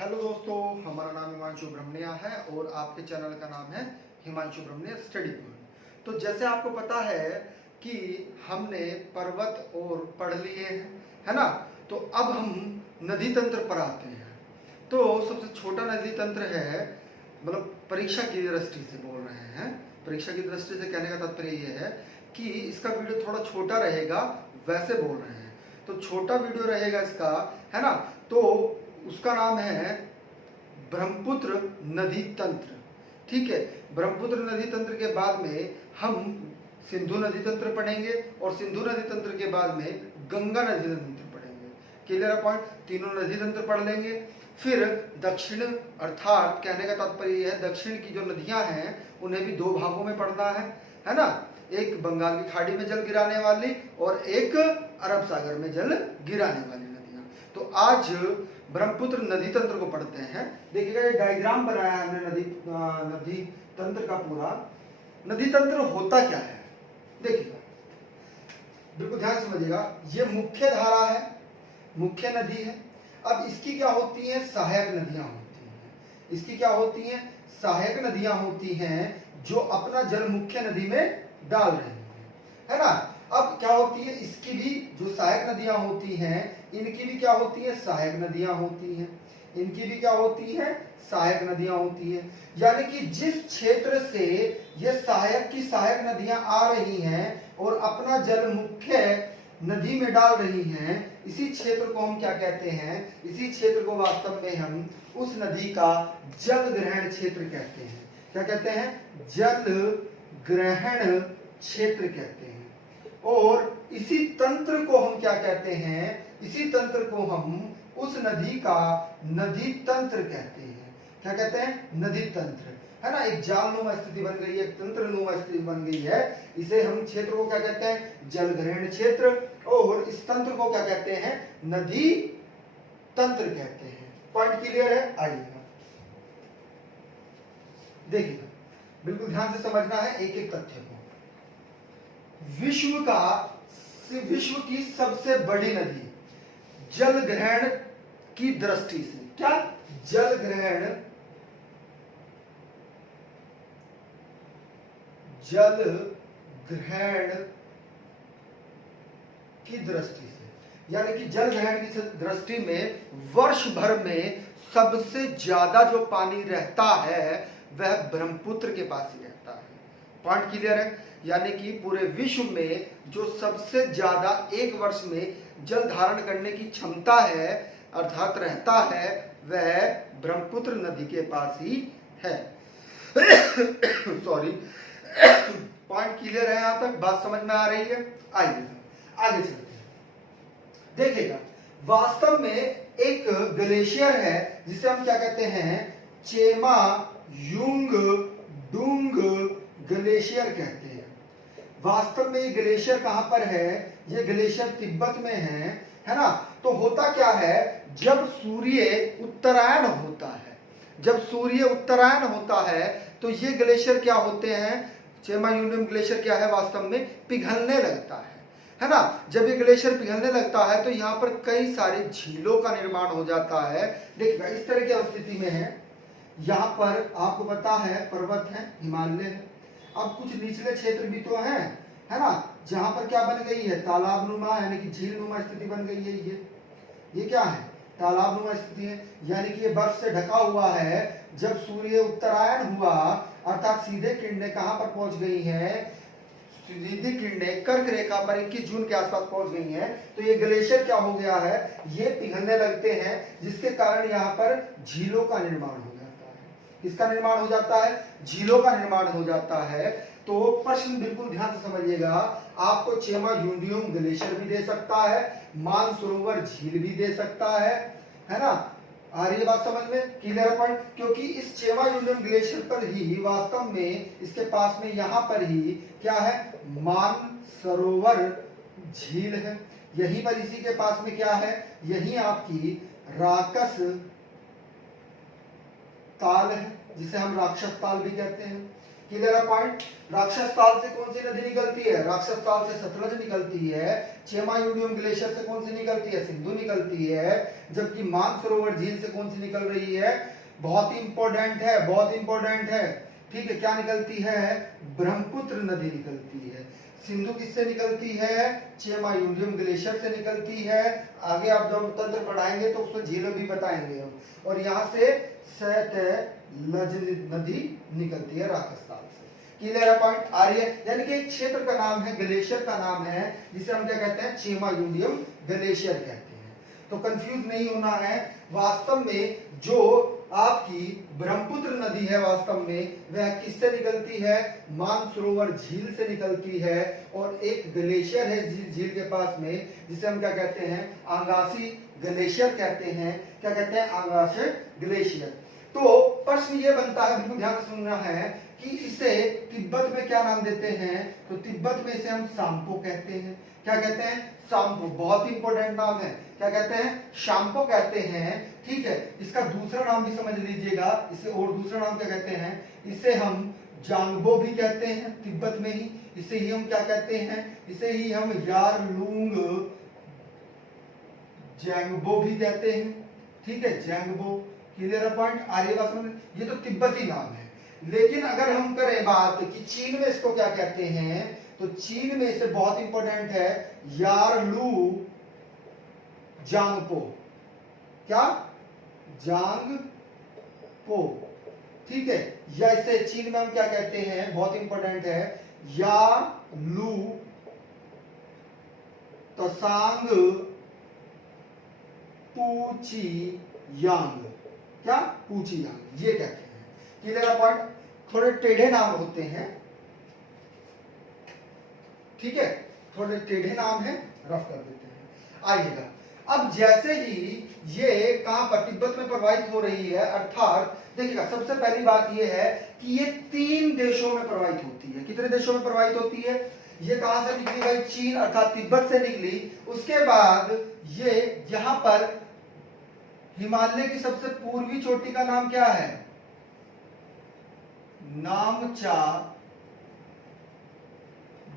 Hello दोस्तों, हमारा नाम हिमांशु ब्रह्मण्या है और आपके चैनल का नाम है हिमांशु ब्रह्मण्या स्टडी पॉइंट। तो जैसे आपको पता है कि हमने पर्वत और पढ़ लिए हैं, है ना। तो अब हम नदी तंत्र पर आते हैं। तो सबसे छोटा नदी तंत्र है, मतलब परीक्षा की दृष्टि से बोल रहे हैं। परीक्षा की दृष्टि से कहने का तात्पर्य ये है कि इसका वीडियो थोड़ा छोटा रहेगा, वैसे बोल रहे हैं। तो छोटा वीडियो रहेगा इसका, है ना। तो उसका नाम है ब्रह्मपुत्र नदी तंत्र। ठीक है, ब्रह्मपुत्र नदी तंत्र के बाद में हम सिंधु नदी तंत्र पढ़ेंगे और सिंधु नदी तंत्र के बाद में गंगा नदी तंत्र पढ़ेंगे। क्लियर है पॉइंट। तीनों नदी तंत्र पढ़ लेंगे। फिर दक्षिण, अर्थात कहने का तात्पर्य यह है दक्षिण की जो नदियां हैं उन्हें भी दो भागों में पढ़ना है ना। एक बंगाल की खाड़ी में जल गिराने वाली और एक अरब सागर में जल गिराने वाली नदियां। तो आज ब्रह्मपुत्र नदी तंत्र को पढ़ते हैं। देखिएगा, ये डायग्राम बनाया है हमने नदी तंत्र का पूरा। नदी तंत्र होता क्या है, देखिएगा, बिल्कुल ध्यान समझिएगा। ये मुख्य धारा है, मुख्य नदी है। अब इसकी क्या होती है, सहायक नदियां होती हैं। इसकी क्या होती हैं, सहायक नदियां होती हैं जो अपना जल मुख्य नदी में डाल रही है ना। अब क्या होती है, इसकी भी जो सहायक नदियां होती हैं, इनकी भी क्या होती है, सहायक नदियां होती हैं। इनकी भी क्या होती है, सहायक नदियां होती हैं। यानी कि जिस क्षेत्र से ये सहायक की सहायक नदियां आ रही हैं और अपना जल मुख्य नदी में डाल रही हैं, इसी क्षेत्र को हम क्या कहते हैं, इसी क्षेत्र को वास्तव में हम उस नदी का जल ग्रहण क्षेत्र कहते हैं। क्या कहते हैं, जल ग्रहण क्षेत्र कहते हैं। और इसी तंत्र को हम क्या कहते हैं, इसी तंत्र को हम उस नदी का नदी तंत्र कहते हैं। क्या कहते हैं, नदी तंत्र, है ना। एक जालनुमा स्थिति बन गई है, एक तंत्रनुमा स्थिति बन गई है। इसे हम क्षेत्र को क्या कहते हैं, जल ग्रहण क्षेत्र। और इस तंत्र को क्या कहते हैं, नदी तंत्र कहते हैं। पॉइंट क्लियर है। आइएगा, देखिएगा, बिल्कुल ध्यान से समझना है एक एक तथ्य को। विश्व की सबसे बड़ी नदी जल ग्रहण की दृष्टि से, क्या, जल ग्रहण की दृष्टि से, यानी कि जल ग्रहण की दृष्टि में वर्ष भर में सबसे ज्यादा जो पानी रहता है वह ब्रह्मपुत्र के पास ही रहता है। पॉइंट क्लियर है। यानी कि पूरे विश्व में जो सबसे ज्यादा एक वर्ष में जल धारण करने की क्षमता है, अर्थात रहता है, वह ब्रह्मपुत्र नदी के पास ही है। सॉरी, पॉइंट क्लियर है, यहां तक बात समझ में आ रही है। आइए आगे चलते हैं। देखिएगा, वास्तव में एक ग्लेशियर है जिसे हम क्या कहते हैं, चेमा युंग डुंग ग्लेशियर कहते हैं। वास्तव में ये ग्लेशियर कहां पर है, ये ग्लेशियर तिब्बत में है ना। तो होता क्या है, जब सूर्य उत्तरायण होता है, जब सूर्य उत्तरायण होता है तो ये ग्लेशियर क्या होते हैं, चेमायुंडम ग्लेशियर क्या है, वास्तव में पिघलने लगता है ना। जब ये ग्लेशियर पिघलने लगता है तो यहाँ पर कई सारे झीलों का निर्माण हो जाता है। देखिएगा, इस तरह की स्थिति में है। यहाँ पर आपको पता है पर्वत है, हिमालय है। अब कुछ निचले क्षेत्र भी तो हैं, है ना, जहां पर क्या बन गई है, तालाब नुमा, यानी कि झील नुमा स्थिति बन गई है। ये क्या है, तालाब नुमा स्थिति है। यानी कि ये बर्फ से ढका हुआ है। जब सूर्य उत्तरायण हुआ, अर्थात सीधे किरणें कहां पर पहुंच गई हैं, सीधी किरणें कर्क रेखा पर 21 जून के आसपास पहुंच गई हैं, तो ये ग्लेशियर क्या हो गया है, ये पिघलने लगते हैं, जिसके कारण यहाँ पर झीलों का निर्माण हो जाता है। किसका निर्माण हो जाता है, झीलों का निर्माण हो जाता है। तो प्रश्न बिल्कुल ध्यान से समझिएगा, आपको चेमायुंडियम ग्लेशियर भी दे सकता है, मानसरोवर झील भी दे सकता है ना। आ रही है बात समझ में, क्लियर पॉइंट। क्योंकि इस चेमायुंडियम ग्लेशियर पर ही वास्तव में इसके पास में यहाँ पर ही क्या है, मानसरोवर झील है। यहीं पर इसी के पास में क्या है, यही आपकी राकस ताल है, जिसे हम राक्षस ताल भी कहते हैं। क्लियर है पॉइंट। राक्षस ताल से कौन सी नदी निकलती है? राक्षस ताल से सतलज निकलती है। चेमायूडियम ग्लेशियर से कौन सी निकलती है? सिंधु निकलती है। जबकि मानसरोवर झील से कौन सी निकल रही है? बहुत ही इंपॉर्टेंट है, बहुत इंपॉर्टेंट है, ठीक है, क्या निकलती है? ब्रह्मपुत्र नदी निकलती है। सिंधु किससे निकलती है? चेमायूडियम ग्लेशियर से निकलती है। आगे आप जब तंत्र पढ़ाएंगे तो उसमें झीलें भी बताएंगे हम। और यहाँ से सतलज नदी निकलती है राक्षस ताल से। क्लियर है पॉइंट? आ रही है। यानी कि एक क्षेत्र का नाम है, ग्लेशियर का नाम है, जिसे हम क्या कहते हैं? चेमायूडियम ग्लेशियर कहते हैं। तो कंफ्यूज नहीं होना है। वास्तव में जो आपकी ब्रह्मपुत्र नदी है वास्तव में वह किससे निकलती है? मानसरोवर झील से निकलती है। और एक ग्लेशियर है झील के पास में, जिसे हम क्या कहते हैं? आंगासी ग्लेशियर कहते हैं। क्या कहते हैं? आंगासी ग्लेशियर। तो प्रश्न ये बनता है, बिल्कुल ध्यान से सुनना है, कि इसे तिब्बत में क्या नाम देते हैं? तो तिब्बत में इसे हम सांपो कहते हैं। क्या कहते हैं? सांपो। बहुत ही इंपॉर्टेंट नाम है। क्या कहते हैं? शाम्पो कहते हैं, ठीक है। इसका दूसरा नाम भी समझ लीजिएगा, इसे और दूसरा नाम क्या कहते हैं? इसे हम जांगबो भी कहते हैं तिब्बत में ही। इसे ही हम क्या कहते हैं? इसे ही हम यारलुंग जैंगबो भी कहते हैं, ठीक है, जैंगबो। क्लियर है पॉइंट? आर्य बात समझ। ये तो तिब्बती नाम है। लेकिन अगर हम करें बात कि चीन में इसको क्या कहते हैं, तो चीन में इसे बहुत इंपॉर्टेंट है, यारलू जांगपो। क्या? जांगपो, ठीक है। या इसे चीन में हम क्या कहते हैं? बहुत इंपॉर्टेंट है, यारलू तसांग पूची यांग। क्या? पूची यांग, ये कहते हैं। Clear point? थोड़े टेढ़े नाम होते हैं, ठीक है, थोड़े टेढ़े नाम है, रफ कर देते हैं। आइएगा, अब जैसे ही ये कहां पर? तिब्बत में प्रवाहित हो रही है, अर्थात देखिएगा, सबसे पहली बात ये है कि ये 3 देशों में प्रवाहित होती है। कितने देशों में प्रवाहित होती है? ये कहां से निकली भाई? चीन अर्थात तिब्बत से निकली। उसके बाद ये यहां पर हिमालय की सबसे पूर्वी चोटी का नाम क्या है? नामचा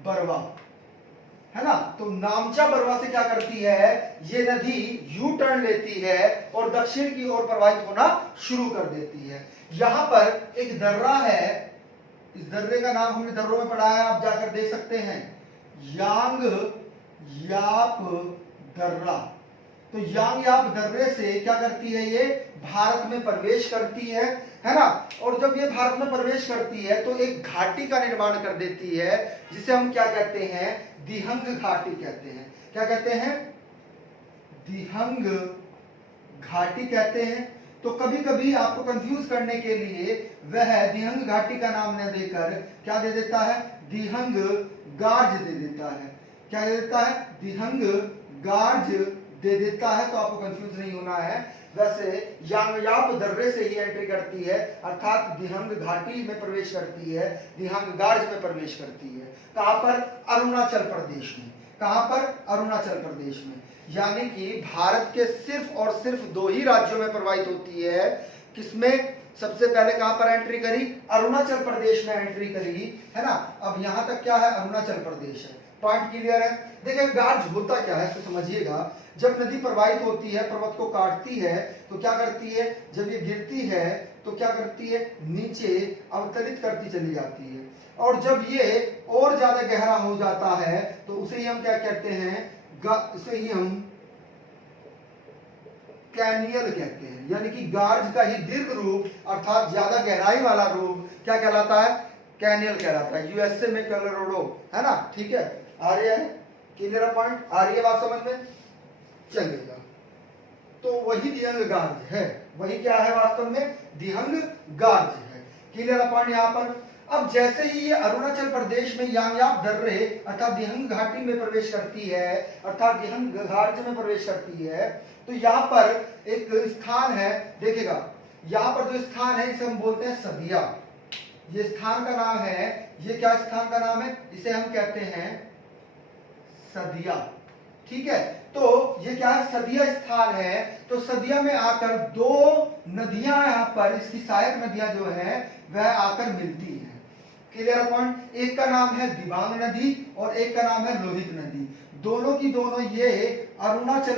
बरवा, है ना। तो नामचा बरवा से क्या करती है? ये नदी यू टर्न लेती है और दक्षिण की ओर प्रवाहित होना शुरू कर देती है। यहां पर एक दर्रा है, इस दर्रे का नाम हमने दर्रों में पढ़ा है, आप जाकर देख सकते हैं, यांग याप दर्रा। तो यांग याप दर्रे से क्या करती है? ये भारत में प्रवेश करती है ना। और जब ये भारत में प्रवेश करती है तो एक घाटी का निर्माण कर देती है, जिसे हम क्या कहते हैं? दिहंग घाटी कहते हैं। क्या कहते हैं? दिहंग घाटी कहते हैं। तो कभी कभी आपको कंफ्यूज करने के लिए वह दिहंग घाटी का नाम न देकर क्या दे देता है? दिहंग गार्ज दे देता है। क्या दे देता है? दिहंग गार्ज दे देता है। तो आपको कंफ्यूज नहीं होना है। वैसे यांगयाप दर्रे से ही एंट्री करती है, अर्थात दिहंग घाटी में प्रवेश करती है, दिहंग गार्ज में प्रवेश करती है। कहां पर? अरुणाचल प्रदेश में। कहां पर? अरुणाचल प्रदेश में। यानी कि भारत के सिर्फ और सिर्फ 2 ही राज्यों में प्रवाहित होती है। किसमें? सबसे पहले कहां पर एंट्री करी? अरुणाचल प्रदेश में एंट्री करी, है ना। अब यहां तक क्या है? अरुणाचल प्रदेश है। पॉइंट क्लियर है? देखिए, गार्ज होता क्या है, इसको समझिएगा। जब नदी प्रवाहित होती है, पर्वत को काटती है, तो क्या करती है? जब ये गिरती है तो क्या करती है? नीचे अवतरित करती चली जाती है। और जब ये और ज्यादा गहरा हो जाता है तो उसे ही हम क्या कहते हैं? इसे ही हम कैनियल कहते हैं। यानी कि गार्ज का ही दीर्घ रूप अर्थात ज्यादा गहराई वाला रूप क्या कहलाता है? कैनियल कहलाता है। यूएसए में कोलोराडो, है ना, ठीक है। आ रही है? Clear point? आ रही है बात समझ में? चलेगा। तो वही दिहंग गार्ज है। वही क्या है वास्तव में? दिहंग गार्ज है। क्लियर पॉइंट यहां पर? अब जैसे ही ये अरुणाचल प्रदेश में यांगयाप दर्रे अर्थात दिहंग घाटी में प्रवेश करती है, अर्थात दिहंग गार्ज में प्रवेश करती है, तो यहाँ पर एक स्थान है, देखिएगा, यहाँ पर जो स्थान है इसे हम बोलते हैं सदिया। ये स्थान का नाम है, ये क्या स्थान का नाम है? इसे हम कहते हैं सदिया, ठीक है। तो ये क्या है? सदिया स्थान है। तो सदिया में आकर 2 नदियां यहाँ पर, इसकी सहायक नदियां जो है वह आकर मिलती हैं। Clear point. एक का नाम है दिबांग नदी और एक का नाम है लोहित नदी। दोनों की दोनों ये अरुणाचल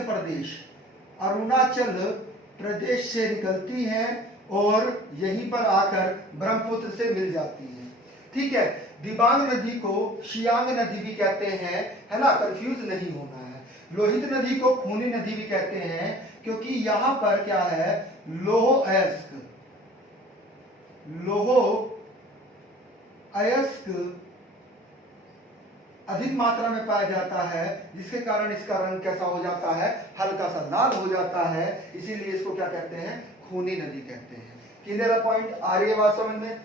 प्रदेश से निकलती हैं और यहीं पर आकर ब्रह्मपुत्र से मिल जाती हैं। ठीक है, दिबांग नदी को शियांग नदी भी कहते हैं, है ना, कंफ्यूज नहीं होना है। लोहित नदी को खूनी नदी भी कहते हैं क्योंकि यहां पर क्या है, लोहो अयस्क अधिक मात्रा में पाया जाता है, जिसके कारण इसका रंग कैसा हो जाता है, हल्का सा लाल हो जाता है, इसीलिए इसको क्या कहते हैं, खूनी नदी कहते हैं। क्लियर पॉइंट, आ रही है बात समझ में।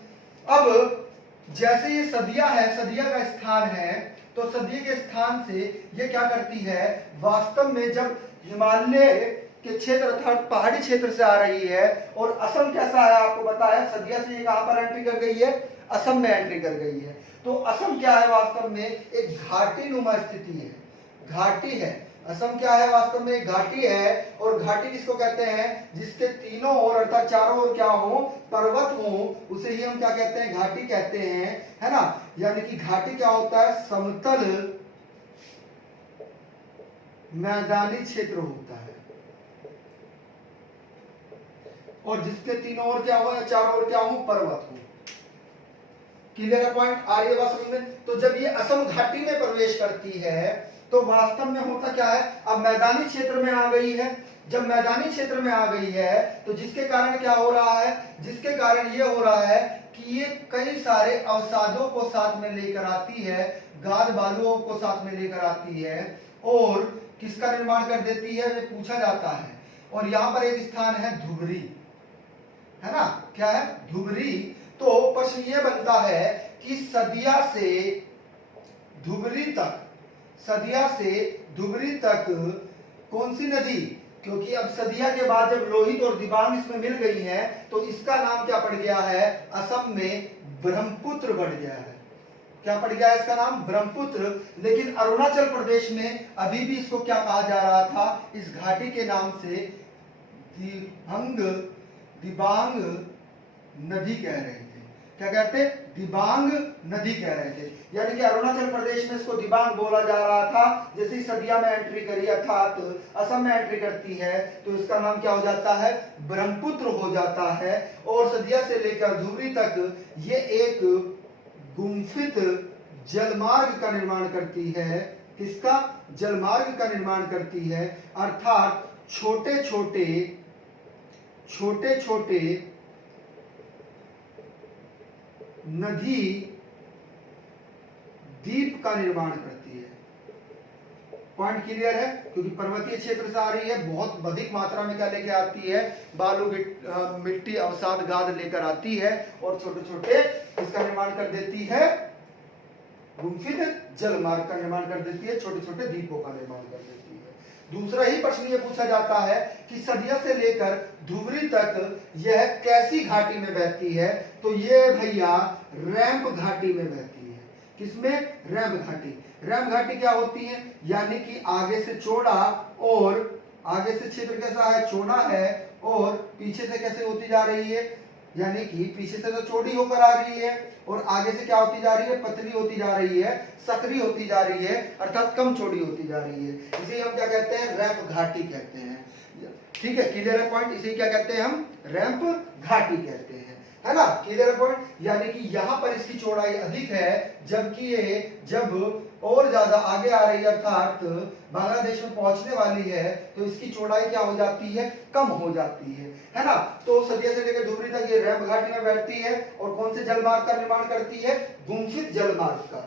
अब जैसे ये सदिया है, सदिया का स्थान है, तो सदिया के स्थान से ये क्या करती है, वास्तव में जब हिमालय के क्षेत्र अर्थात पहाड़ी क्षेत्र से आ रही है, और असम कैसा है आपको बताया, सदिया से ये कहां पर एंट्री कर गई है, असम में एंट्री कर गई है। तो असम क्या है, वास्तव में एक घाटी नुमा स्थिति है, घाटी है। असम क्या है, वास्तव में एक घाटी है, और घाटी किसको कहते हैं, जिसके तीनों ओर अर्थात चारों ओर क्या हो, पर्वत हो, उसे ही हम क्या कहते हैं, घाटी कहते हैं, है ना। यानी कि घाटी क्या होता है, समतल मैदानी क्षेत्र होता है, और जिसके तीनों ओर क्या हो, चारों ओर क्या हो, पर्वत हो। क्लियर पॉइंट, आ रही है बात समझ में। तो जब ये असम घाटी में प्रवेश करती है तो वास्तव में होता क्या है, अब मैदानी क्षेत्र में आ गई है। जब मैदानी क्षेत्र में आ गई है तो जिसके कारण क्या हो रहा है, जिसके कारण ये हो रहा है कि ये कई सारे अवसादों को साथ में लेकर आती है, गाद बालुओं को साथ में लेकर आती है, और किसका निर्माण कर देती है, ये पूछा जाता है। और यहाँ पर एक स्थान है धुबरी, है ना, क्या है, धुबरी। तो प्रश्न ये बनता है कि सदिया से धुबरी तक कौन सी नदी, क्योंकि अब सदिया के बाद जब लोहित और दिबांग इसमें मिल गई हैं तो इसका नाम क्या पड़ गया है, असम में ब्रह्मपुत्र बढ़ गया है। क्या पड़ गया है इसका नाम, ब्रह्मपुत्र। लेकिन अरुणाचल प्रदेश में अभी भी इसको क्या कहा जा रहा था, इस घाटी के नाम से दिबांग नदी कह रहे थे। क्या कहते, दिबांग नदी कह रहे थे। यानी कि अरुणाचल प्रदेश में इसको दिबांग बोला जा रहा था। जैसे ही सदिया में एंट्री करी अर्थात असम में एंट्री करती है तो इसका नाम क्या हो जाता है, ब्रह्मपुत्र हो जाता है। और सदिया से लेकर धुबरी तक ये एक गुम्फित जलमार्ग का निर्माण करती है। किसका, जलमार्ग का निर्माण करती है, अर्थात छोटे छोटे नदी द्वीप का निर्माण करती है। पॉइंट क्लियर है, क्योंकि पर्वतीय क्षेत्र से आ रही है, बहुत अधिक मात्रा में क्या लेके आती है, बालू मिट्टी अवसाद गाद लेकर आती है, और छोटे छोटे इसका निर्माण कर देती है, गुम्फित जलमार्ग का निर्माण कर देती है, छोटे छोटे द्वीपों का निर्माण कर देती है। दूसरा ही प्रश्न ये पूछा जाता है कि सदिया से लेकर धुबरी तक यह कैसी घाटी में बहती है, तो ये भैया रैंप घाटी में बहती है। किसमें, रैंप घाटी। रैंप घाटी क्या होती है, यानी कि आगे से चौड़ा, और आगे से क्षेत्र कैसा है, चौड़ा है, और पीछे से कैसे होती जा रही है, यानी कि पीछे से तो चौड़ी होकर आ रही है, और आगे से क्या होती जा रही है, पतली होती जा रही है, सकरी होती जा रही है, अर्थात कम चौड़ी होती जा रही है। इसे हम क्या कहते हैं, रैंप घाटी कहते हैं। ठीक है, क्लियर है पॉइंट, इसे क्या कहते हैं हम, रैंप घाटी कहते हैं, है ना। क्लियर पॉइंट, यानी कि यहाँ पर इसकी चौड़ाई अधिक है, जबकि ये जब और ज्यादा आगे आ रही है अर्थात बांग्लादेश में पहुंचने वाली है तो इसकी चौड़ाई क्या हो जाती है, कम हो जाती है ना। तो सदिया से लेकर धुबरी तक ये रैंप घाटी में बैठती है, और कौन से जलमार्ग का निर्माण करती है, गुम्फित जलमार्ग का।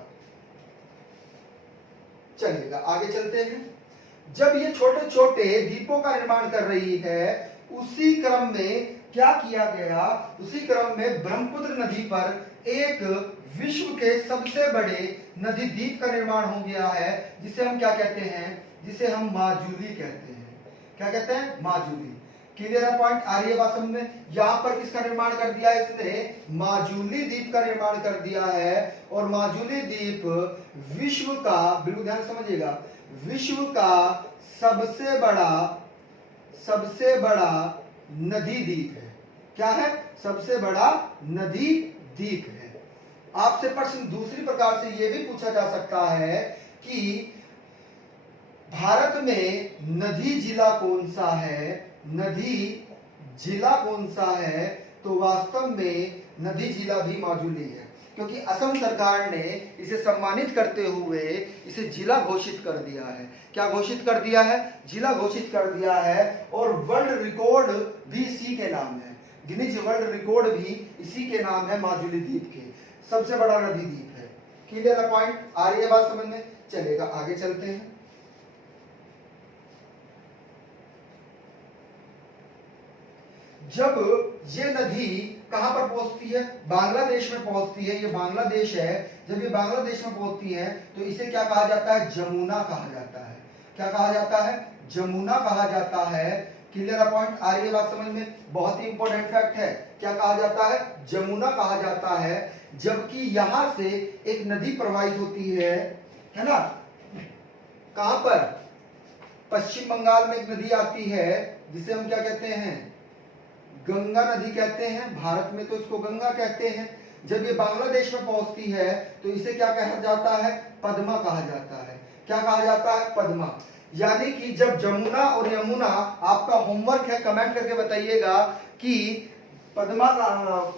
चलिएगा आगे चलते हैं। जब ये छोटे छोटे द्वीपों का निर्माण कर रही है, उसी क्रम में क्या किया गया, उसी क्रम में ब्रह्मपुत्र नदी पर एक विश्व के सबसे बड़े नदी द्वीप का निर्माण हो गया है, जिसे हम क्या कहते हैं, जिसे हम माजुली कहते हैं। क्या कहते हैं, माजुली। क्लियर है पॉइंट, आ रही है बात समझ में। यहाँ पर किसका निर्माण कर दिया है इसने, माजुली द्वीप का निर्माण कर दिया है। और माजुली द्वीप विश्व का, बिल्कुल ध्यान समझिएगा, विश्व का सबसे बड़ा नदी द्वीप है। क्या है, सबसे बड़ा नदी द्वीप है। आपसे प्रश्न दूसरी प्रकार से यह भी पूछा जा सकता है कि भारत में नदी जिला कौन सा है, नदी जिला कौन सा है, तो वास्तव में नदी जिला भी माजुली है, क्योंकि असम सरकार ने इसे सम्मानित करते हुए इसे जिला घोषित कर दिया है। क्या घोषित कर दिया है? जिला घोषित कर दिया है। और वर्ल्ड रिकॉर्ड भी इसी के नाम है, गिनीज वर्ल्ड रिकॉर्ड भी इसी के नाम है, माजुली द्वीप के। सबसे बड़ा नदी द्वीप है। क्लियर है पॉइंट? आ रही है बात समझ में? चलेगा, आगे चलते हैं। जब ये नदी कहां पर पहुंचती है? बांग्लादेश में पहुंचती है। ये बांग्लादेश है। जब ये बांग्लादेश में पहुंचती है तो इसे क्या कहा जाता है? जमुना कहा जाता है। क्या कहा जाता है? जमुना कहा जाता है। Clear point? आ रही है बात समझ में? बहुत ही इंपॉर्टेंट फैक्ट है। क्या कहा जाता है? जमुना कहा जाता है। जबकि यहां से एक नदी प्रवाहित होती है ना? कहां पर? पश्चिम बंगाल में एक नदी आती है जिसे हम क्या कहते हैं? गंगा नदी कहते हैं। भारत में तो इसको गंगा कहते हैं। जब ये बांग्लादेश में पहुंचती है तो इसे क्या कहा जाता है? पद्मा कहा जाता है। क्या कहा जाता है? पद्मा। यानी कि जब जमुना और यमुना, आपका होमवर्क है, कमेंट करके बताइएगा कि पद्मा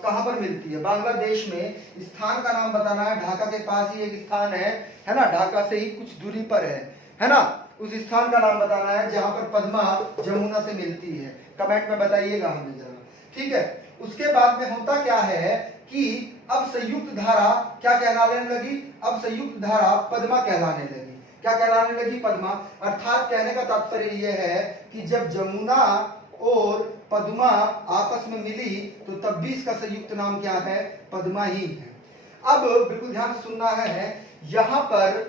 कहां पर मिलती है? बांग्लादेश में। स्थान का नाम बताना है। ढाका के पास ही एक स्थान है ना? ढाका से ही कुछ दूरी पर है ना? उस स्थान का नाम बताना है जहां पर पद्मा जमुना से मिलती है। कमेंट में बताइएगा हमें जरा, ठीक है? उसके बाद में होता क्या है कि अब संयुक्त धारा क्या कहलाने लगी? अब संयुक्त धारा पद्मा कहलाने लगी। क्या कहलाने लगी? पद्मा। अर्थात कहने का तात्पर्य यह है कि जब जमुना और पद्मा आपस में मिली तो तब भी इसका संयुक्त नाम क्या है? पद्मा ही है। अब बिल्कुल ध्यान से सुनना है। यहां पर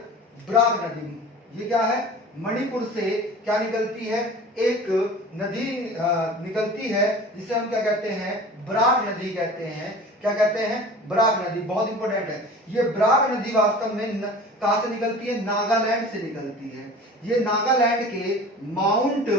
बराक नदी, ये क्या है? मणिपुर से क्या निकलती है? एक नदी निकलती है जिसे हम क्या कहते हैं? बराक नदी कहते हैं। क्या कहते हैं? बराक नदी। बहुत इंपॉर्टेंट है। ये बराक नदी वास्तव में कहां से निकलती है? नागालैंड से निकलती है। ये नागालैंड के माउंट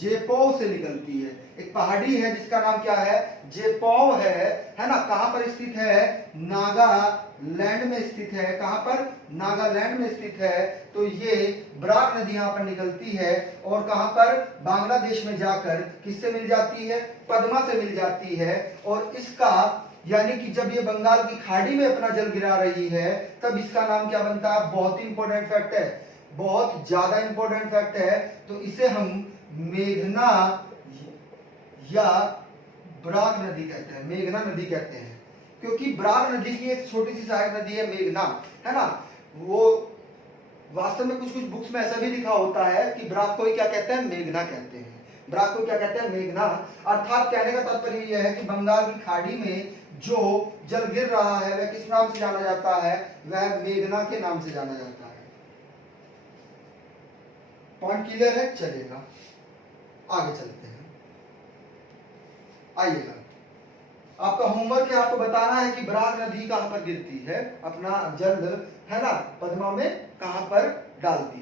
जेपोव से निकलती है। एक पहाड़ी है जिसका नाम क्या है? जेपोव है ना? कहां पर स्थित है? नागालैंड में स्थित है। कहां पर? नागालैंड में स्थित है। तो ये बराक नदी यहां पर निकलती है और कहां पर? बांग्लादेश में जाकर किससे मिल जाती है? पद्मा से मिल जाती है। और इसका यानी कि जब ये बंगाल की खाड़ी में अपना जल गिरा रही है तब इसका नाम क्या बनता है? बहुत ही इंपॉर्टेंट फैक्ट है, बहुत ज्यादा इंपॉर्टेंट फैक्ट है। तो इसे हम मेघना या बराक नदी कहते हैं, मेघना नदी कहते हैं। क्योंकि बराक नदी की एक छोटी सी सहायक नदी है मेघना, है ना? वो वास्तव में कुछ कुछ बुक्स में ऐसा भी लिखा होता है कि बराक को क्या कहते हैं? मेघना कहते हैं। बराक को क्या कहते हैं? मेघना। अर्थात कहने का तात्पर्य यह है कि बंगाल की खाड़ी में जो जल गिर रहा है वह किस नाम से जाना जाता है? वह मेघना के नाम से जाना जाता है। पॉइंट क्लियर है? चलेगा, आगे चलते हैं। आइएगा, आपका होमवर्क है, आपको बताना है कि बराक नदी कहां पर गिरती है, अपना जल, है ना, पद्मा में कहां पर डालती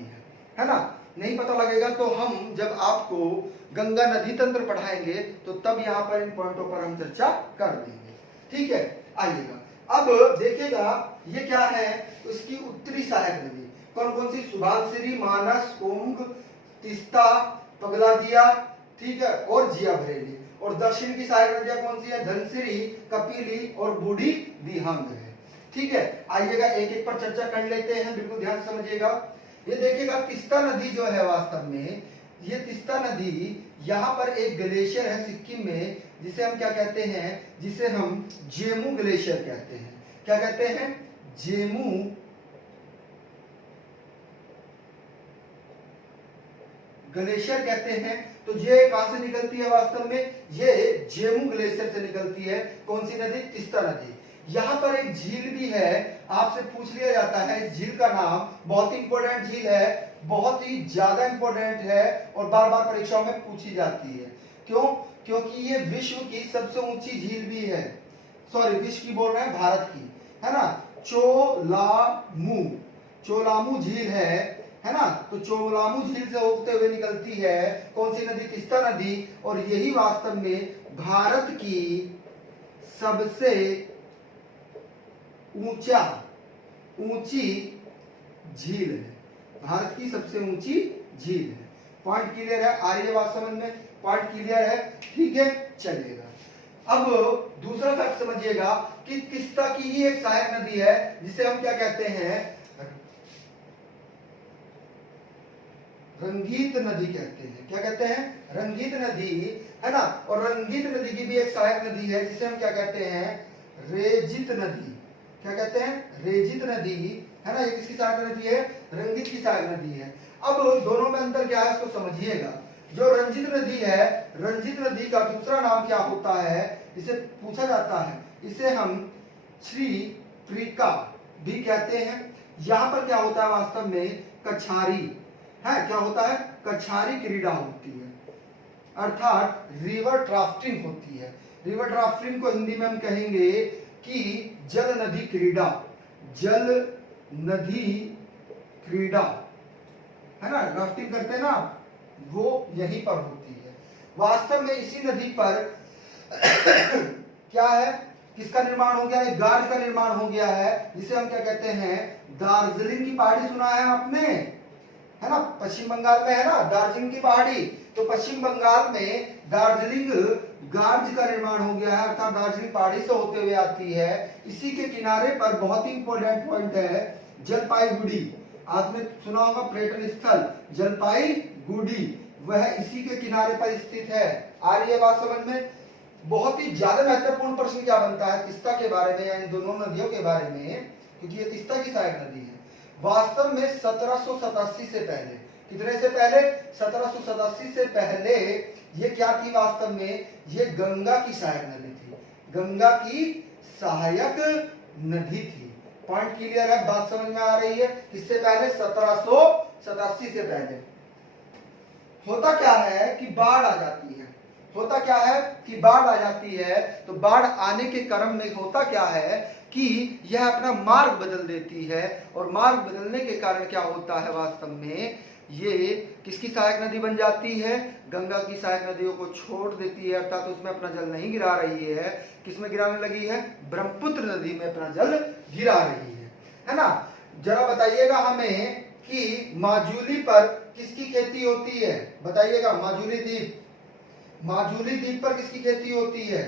है ना? नहीं पता लगेगा तो हम जब आपको गंगा नदी तंत्र पढ़ाएंगे तो तब यहां पर इन पॉइंटों पर हम चर्चा कर देंगे। ठीक है, आइएगा। अब देखिएगा ये क्या है? इसकी उत्तरी सहायक नदी कौन कौन सी? सुभानसिरी, मानस, कोंग, तीस्ता, पगलादिया, ठीक है, और जिया भरेली। और दक्षिण की सहायक नदियां कौन सी है? धनसिरी, कपिली और बूढ़ी दिहांग है। ठीक है, आइएगा एक एक पर चर्चा कर लेते हैं, बिल्कुल ध्यान से समझिएगा। ये देखिएगा तीस्ता नदी जो है वास्तव में, ये तीस्ता नदी यहाँ पर एक ग्लेशियर है सिक्किम में जिसे हम क्या कहते हैं? जिसे हम जेमू ग्लेशियर कहते हैं। क्या कहते हैं? जेमू ग्लेशियर कहते हैं। तो ये कहां से निकलती है वास्तव में? ये जेमू ग्लेशियर से निकलती है। कौन सी नदी? तीस्ता नदी। यहाँ पर एक झील भी है, आपसे पूछ लिया जाता है इस झील का नाम, बहुत ही इंपॉर्टेंट झील है, बहुत ही ज्यादा इंपॉर्टेंट है और बार बार परीक्षाओं में पूछी जाती है। क्यों? क्योंकि ये विश्व की सबसे ऊंची झील भी है। सॉरी, विश्व की बोल रहे हैं, भारत की, है ना? चोलामू झील है ना? तो चोलामू झील से होते हुए निकलती है कौन सी नदी? तीस्ता नदी। और यही वास्तव में भारत की सबसे ऊंची झील है, भारत की सबसे ऊंची झील है। पॉइंट क्लियर है? आ रही है बात समझ में? पॉइंट क्लियर है? ठीक है, चलेगा। अब दूसरा फैक्ट समझिएगा कि तीस्ता की ही एक सहायक नदी है जिसे हम क्या कहते हैं, रंगीत नदी कहते हैं। क्या कहते हैं? रंगीत नदी, है ना। और रंगीत नदी की भी एक सहायक नदी है जिसे हम क्या कहते हैं, रेजित नदी। क्या कहते हैं? रेजित नदी, है ना। ये किसकी सहायक नदी है? रंगीत की सहायक नदी है। अब दोनों में अंतर क्या है इसको समझिएगा। जो रंजित नदी है, रंजित नदी का दूसरा नाम क्या होता है, इसे पूछा जाता है, इसे हम श्री प्रिका भी कहते हैं। यहां पर क्या होता है वास्तव में, कछारी है। क्या होता है? कछारी क्रीड़ा होती है, अर्थात रिवर ड्राफ्टिंग होती है। रिवर ड्राफ्टिंग को हिंदी में हम कहेंगे कि जल नदी क्रीड़ा, जल नदी क्रीड़ा, है ना। ड्राफ्टिंग करते हैं ना, वो यहीं पर होती है। वास्तव में इसी नदी पर क्या है, किसका निर्माण हो गया है, गार्ज का निर्माण हो गया है, जिसे हम क्या कहते हैं, दार्जिलिंग की पहाड़ी। सुना है आपने, है ना। पश्चिम बंगाल में है ना दार्जिलिंग की पहाड़ी, तो पश्चिम बंगाल में दार्जिलिंग गार्ज का निर्माण हो गया है, अर्थात दार्जिलिंग पहाड़ी से होते हुए आती है। इसी के किनारे पर बहुत ही इंपॉर्टेंट पॉइंट है जलपाईगुड़ी। आपने सुना होगा पर्यटन स्थल जलपाईगुड़ी, वह इसी के किनारे पर स्थित है। आ रही है बात समझ में? बहुत ही ज्यादा महत्वपूर्ण प्रश्न क्या बनता है तीस्ता के बारे में या इन दोनों नदियों के बारे में, क्योंकि ये तीस्ता की सहायक नदी है। वास्तव में 1787 से पहले, कितने से पहले, 1787 से पहले ये क्या थी वास्तव में, ये गंगा की सहायक नदी थी, गंगा की सहायक नदी थी। पॉइंट क्लियर है? बात समझ में आ रही है? किससे पहले? 1787 से पहले। होता क्या है कि बाढ़ आ जाती है, होता क्या है कि बाढ़ आ जाती है। तो बाढ़ आने के क्रम में होता क्या है कि यह अपना मार्ग बदल देती है, और मार्ग बदलने के कारण क्या होता है वास्तव में, ये किसकी सहायक नदी बन जाती है, गंगा की सहायक नदियों को छोड़ देती है, अर्थात तो उसमें अपना जल नहीं गिरा रही है। किसमें गिराने लगी है? ब्रह्मपुत्र नदी में अपना जल गिरा रही है ना। जरा बताइएगा हमें कि माजुली पर किसकी खेती होती है, बताइएगा। माजुली द्वीप, माजुली द्वीप पर किसकी खेती होती है?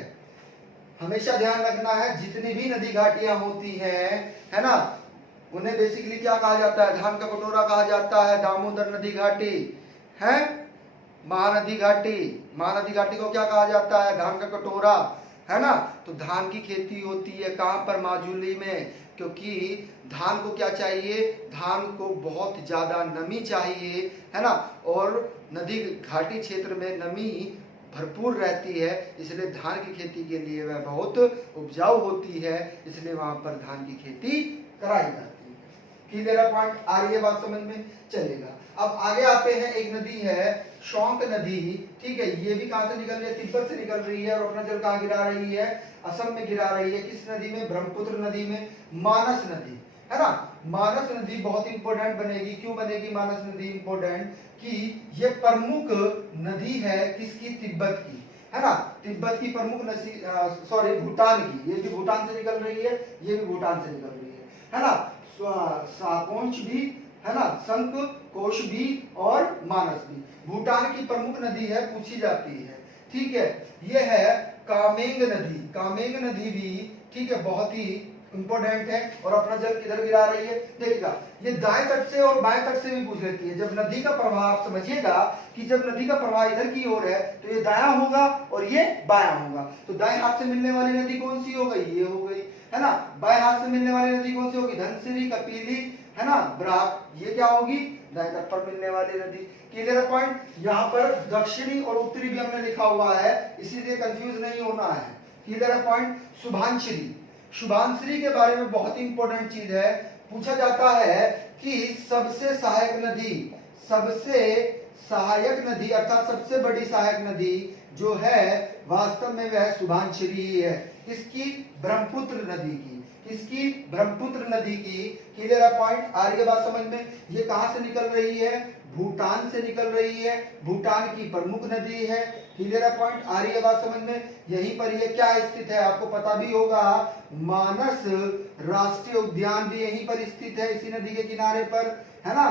हमेशा ध्यान रखना है, जितनी भी नदी घाटियां होती हैं, है ना, उन्हें बेसिकली क्या कहा जाता है, धान का कटोरा कहा जाता है। दामोदर नदी घाटी है, महानदी घाटी, महानदी घाटी को क्या कहा जाता है, धान का कटोरा, है ना। तो धान की खेती होती है कहां पर? माजुली में, क्योंकि धान को क्या चाहिए, धान को बहुत ज्यादा नमी चाहिए, है ना। और नदी घाटी क्षेत्र में नमी भरपूर रहती है, इसलिए धान की खेती के लिए वह बहुत उपजाऊ होती है, इसलिए वहां पर धान की खेती कराई जाती है। क्लियर है? पॉइंट आ रही है बात समझ में? चलेगा। अब आगे आते हैं, एक नदी है शोंक नदी, ठीक है। ये भी कहां से निकल रही है? तिब्बत से निकल रही है, और अपना जल कहां गिरा रही है? असम में गिरा रही है। किस नदी में? ब्रह्मपुत्र नदी में। मानस नदी, है ना। मानस नदी बहुत इंपॉर्टेंट बनेगी। क्यों बनेगी मानस नदी इंपॉर्टेंट? कि ये प्रमुख नदी है किसकी? तिब्बत की, है ना। तिब्बत की प्रमुख नदी, सॉरी भूटान की। ये भी भूटान से निकल रही है, ये भी भूटान से निकल रही है ना। साकोंच भी, है ना, संकोश भी और मानस भी भूटान की प्रमुख नदी है, पूछी जाती है, ठीक है। ये है कामेंग नदी, कामेंग नदी भी, ठीक है, बहुत ही इंपॉर्टेंट है। और अपना जल किधर गिरा रही है? देखिएगा, ये दाएं तट से और बाएं तट से भी पूछ लेती है। जब नदी का प्रवाह, आप समझिएगा कि जब नदी का प्रवाह इधर की ओर है तो ये दायां होगा और ये बायां होगा। तो दाएं हाथ से मिलने वाली नदी कौन सी हो गई? ये हो गई, है ना। बाएं हाथ से मिलने वाली नदी कौन सी होगी? धनसिरी, कपिली, है ना, बराक। ये क्या होगी? दाएं तट पर मिलने वाली नदी। Clear point? यहाँ पर दक्षिणी और उत्तरी भी हमने लिखा हुआ है, इसीलिए कंफ्यूज नहीं होना है। Clear point? शुभांश्री, शुभांश्री के बारे में बहुत ही इंपॉर्टेंट चीज है, पूछा जाता है कि सबसे सहायक नदी, सबसे सहायक नदी अर्थात सबसे बड़ी सहायक नदी जो है वास्तव में वह शुभांश्री ही है। किसकी? ब्रह्मपुत्र नदी की। किसकी? ब्रह्मपुत्र नदी की। Clear point? आ रही है बात समझ में? ये कहां से निकल रही है? भूटान से निकल रही है, भूटान की प्रमुख नदी है। क्लियर है पॉइंट, आ रही है बात समझ में। यहीं पर ये क्या स्थित है आपको पता भी होगा, मानस राष्ट्रीय उद्यान भी यहीं पर स्थित है, इसी नदी के किनारे पर, है ना।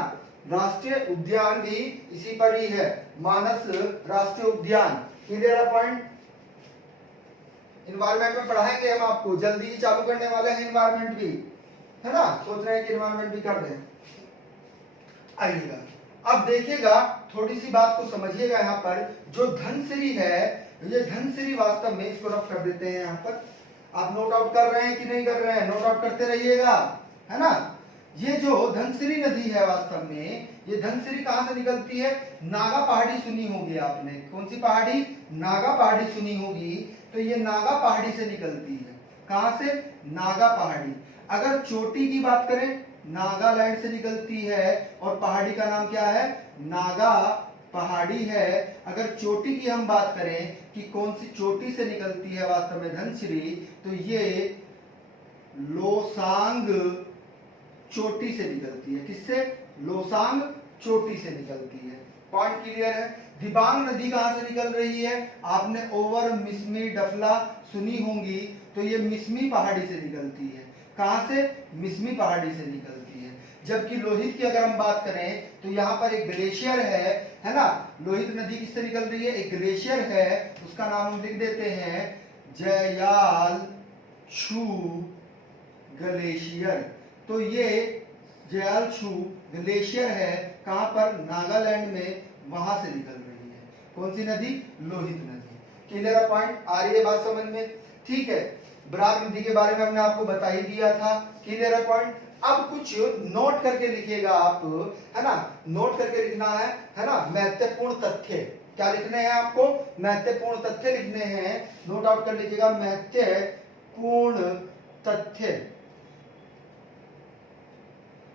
राष्ट्रीय उद्यान भी इसी पर ही है, मानस राष्ट्रीय उद्यान। क्लियर है पॉइंट। इन्वायरमेंट में पढ़ाएंगे हम आपको, जल्दी ही चालू करने वाले हैं इन्वायरमेंट भी, है ना, सोच रहे हैं कि इन्वायरमेंट भी कर दें। आइएगा अब देखिएगा, थोड़ी सी बात को समझिएगा। यहाँ पर जो धनसिरी है, ये धनसिरी वास्तव में, इसको रफ कर देते हैं। यहाँ पर आप नोट आउट कर रहे हैं कि नहीं कर रहे हैं, नोट आउट करते रहिएगा, है ना। ये जो धनसिरी नदी है वास्तव में, ये धनसिरी कहां से निकलती है, नागा पहाड़ी सुनी होगी आपने, कौन सी पहाड़ी, नागा पहाड़ी सुनी होगी। तो ये नागा पहाड़ी से निकलती है, कहां से, नागा पहाड़ी। अगर चोटी की बात करें, नागालैंड से निकलती है, और पहाड़ी का नाम क्या है, नागा पहाड़ी है। अगर चोटी की हम बात करें कि कौन सी चोटी से निकलती है वास्तव में धनसिरी, तो ये लोसांग चोटी से निकलती है। किससे, लोसांग चोटी से निकलती है। पॉइंट क्लियर है। दिबांग नदी कहां से निकल रही है, आपने ओवर मिसमी डफला सुनी होंगी, तो ये मिसमी पहाड़ी से निकलती है। कहां से, मिसमी पहाड़ी से निकलती है। जबकि लोहित की अगर हम बात करें तो यहाँ पर एक ग्लेशियर है ना। लोहित नदी किससे निकल रही है, एक ग्लेशियर है, उसका नाम हम लिख देते हैं जयाल छू ग्लेशियर। तो ये जयाल छू ग्लेशियर है, कहां पर, नागालैंड में, वहां से निकल रही है। कौन सी नदी, लोहित नदी। क्लियर पॉइंट, आ रही है बात समझ में, ठीक है। बराक नदी के बारे में हमने आपको बता ही दिया था। क्लियर है पॉइंट। अब कुछ नोट करके लिखिएगा आप, है ना, नोट करके लिखना है ना, महत्वपूर्ण तथ्य। क्या लिखने हैं आपको, महत्वपूर्ण तथ्य लिखने हैं, नोट आउट कर लीजिएगा, महत्वपूर्ण तथ्य।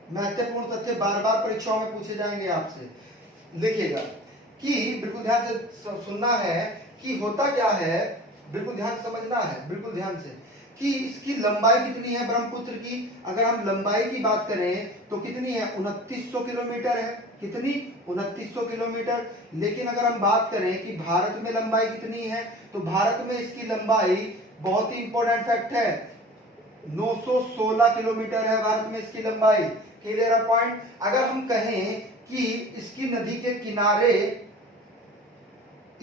महत्वपूर्ण तथ्य बार बार परीक्षाओं में पूछे जाएंगे आपसे। लिखिएगा कि बिल्कुल ध्यान से सुनना है कि होता क्या है, बिल्कुल ध्यान से समझना है, बिल्कुल ध्यान से, कि इसकी लंबाई कितनी है ब्रह्मपुत्र की। अगर हम लंबाई की बात करें तो कितनी है, 2900 किलोमीटर है। कितनी, 2900 किलोमीटर। लेकिन अगर हम बात करें कि भारत में लंबाई कितनी है, तो भारत में इसकी लंबाई, बहुत ही इंपॉर्टेंट फैक्ट है, 916 किलोमीटर है भारत में इसकी लंबाई। Clear point. अगर हम कहें कि इसकी नदी के किनारे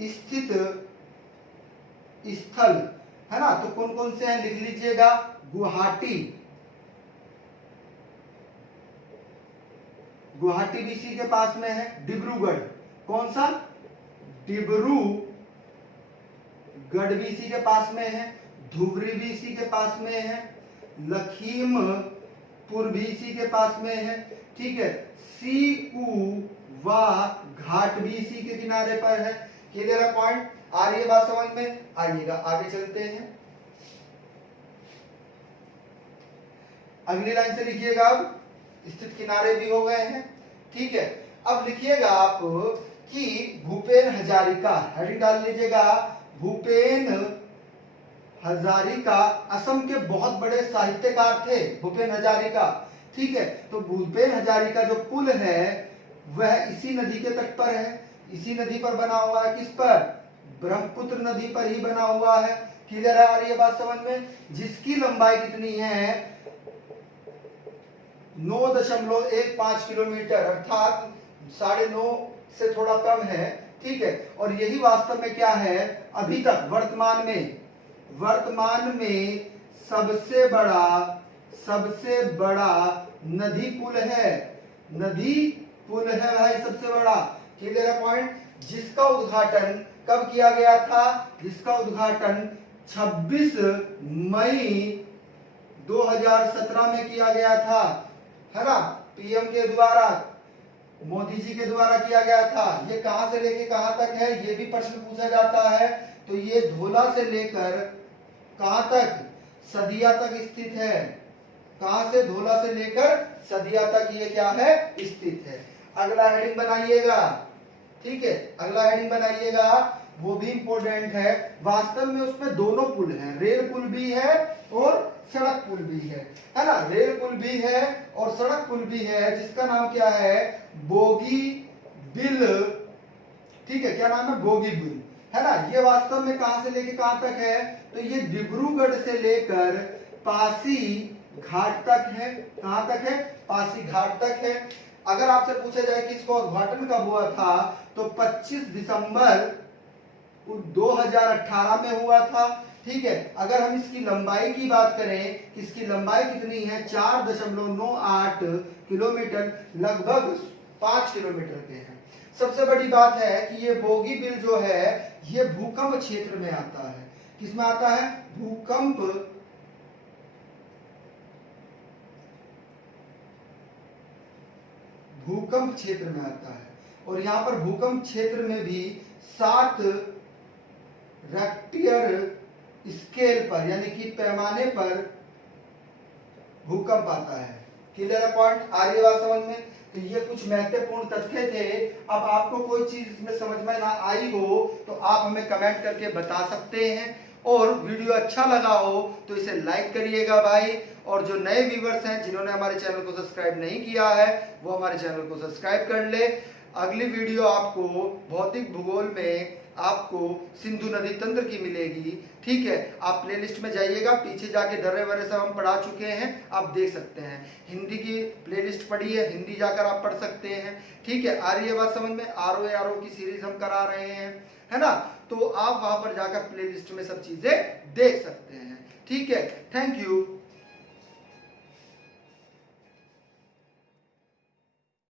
स्थित स्थल, है ना, तो कौन कौन से हैं लिख लीजिएगा, गुवाहाटी, गुवाहाटी भी इसी के पास में है। डिब्रूगढ़, कौन सा, डिब्रूगढ़ भी इसी के पास में है। धुबरी भी इसी के पास में है। लखीमपुर भी इसी के पास में है, ठीक है। सीकुवा घाट भी इसी के किनारे पर है। क्लियर है पॉइंट, आ रही है बात समझ में। आइएगा आगे चलते हैं, अगली लाइन से लिखिएगा। अब स्थित किनारे भी हो गए हैं, ठीक है। अब लिखिएगा आप कि भूपेन हजारिका, हेडिंग डाल लीजिएगा, भूपेन हजारिका असम के बहुत बड़े साहित्यकार थे, भूपेन हजारिका, ठीक है। तो भूपेन हजारिका जो पुल है वह इसी नदी के तट पर है, इसी नदी पर बना हुआ है। किस पर, ब्रह्मपुत्र नदी पर ही बना हुआ है। क्लियर है, आ रही है बात समझ में। जिसकी लंबाई कितनी है, 9.15 किलोमीटर, अर्थात 9.5 से थोड़ा कम है, ठीक है। और यही वास्तव में क्या है, अभी तक वर्तमान में सबसे बड़ा नदी पुल है, नदी पुल है भाई, सबसे बड़ा। क्लियर है पॉइंट। जिसका उद्घाटन कब किया गया था, जिसका उद्घाटन 26 मई 2017 में किया गया था, है ना, पीएम के द्वारा, मोदी जी के द्वारा किया गया था। ये कहां से लेके कहां तक है, ये भी प्रश्न पूछा जाता है। तो ये धोला से लेकर कहां तक, सदिया तक स्थित है। कहां से, धोला से लेकर सदिया तक ये क्या है, स्थित है। अगला हेडिंग बनाइएगा, ठीक है, अगला हेडिंग बनाइएगा, वो भी इंपॉर्टेंट है। वास्तव में उसमें दोनों पुल हैं, रेल पुल भी है और सड़क पुल भी है ना। रेल पुल भी है और सड़क पुल भी है, जिसका नाम क्या है, बोगी बिल, ठीक है, क्या नाम है, बोगीबिल, है ना। ये वास्तव में कहां से लेके कहां तक है, तो ये डिब्रूगढ़ से लेकर पासी घाट तक है। कहां तक है, पासी घाट तक है। अगर आपसे पूछा जाए कि इसका उद्घाटन कब हुआ था, तो 25 दिसंबर 2018 में हुआ था। ठीक है, अगर हम इसकी लंबाई की बात करें, इसकी लंबाई कितनी है, 4.98 किलोमीटर, लगभग 5 किलोमीटर के हैं। सबसे बड़ी बात है कि ये बोगीबिल जो है ये भूकंप क्षेत्र में आता है। किसमें आता है, भूकंप क्षेत्र में आता है। और यहां पर भूकंप क्षेत्र में भी 7 रेक्टियर स्केल पर, यानी कि पैमाने पर भूकंप आता है। क्लियर है पॉइंट, आ रही है बात समझ में। तो ये कुछ महत्वपूर्ण तथ्य थे। अब आपको कोई चीज इसमें समझ में ना आई हो तो आप हमें कमेंट करके बता सकते हैं, और वीडियो अच्छा लगा हो तो इसे लाइक करिएगा भाई। और जो नए व्यूवर्स हैं जिन्होंने हमारे चैनल को सब्सक्राइब नहीं किया है वो हमारे चैनल को सब्सक्राइब कर ले। अगली वीडियो आपको भौतिक भूगोल में आपको सिंधु नदी तंत्र की मिलेगी। ठीक है, आप प्लेलिस्ट में जाइएगा, पीछे जाके दर्रे वर्रे सब हम पढ़ा चुके हैं, आप देख सकते हैं। हिंदी की प्लेलिस्ट पढ़ी है, हिंदी जाकर आप पढ़ सकते हैं। ठीक है, आ रही है बात समझ में। आरओ की सीरीज हम करा रहे हैं, है ना, तो आप वहां पर जाकर प्लेलिस्ट में सब चीजें देख सकते हैं। ठीक है, थैंक यू।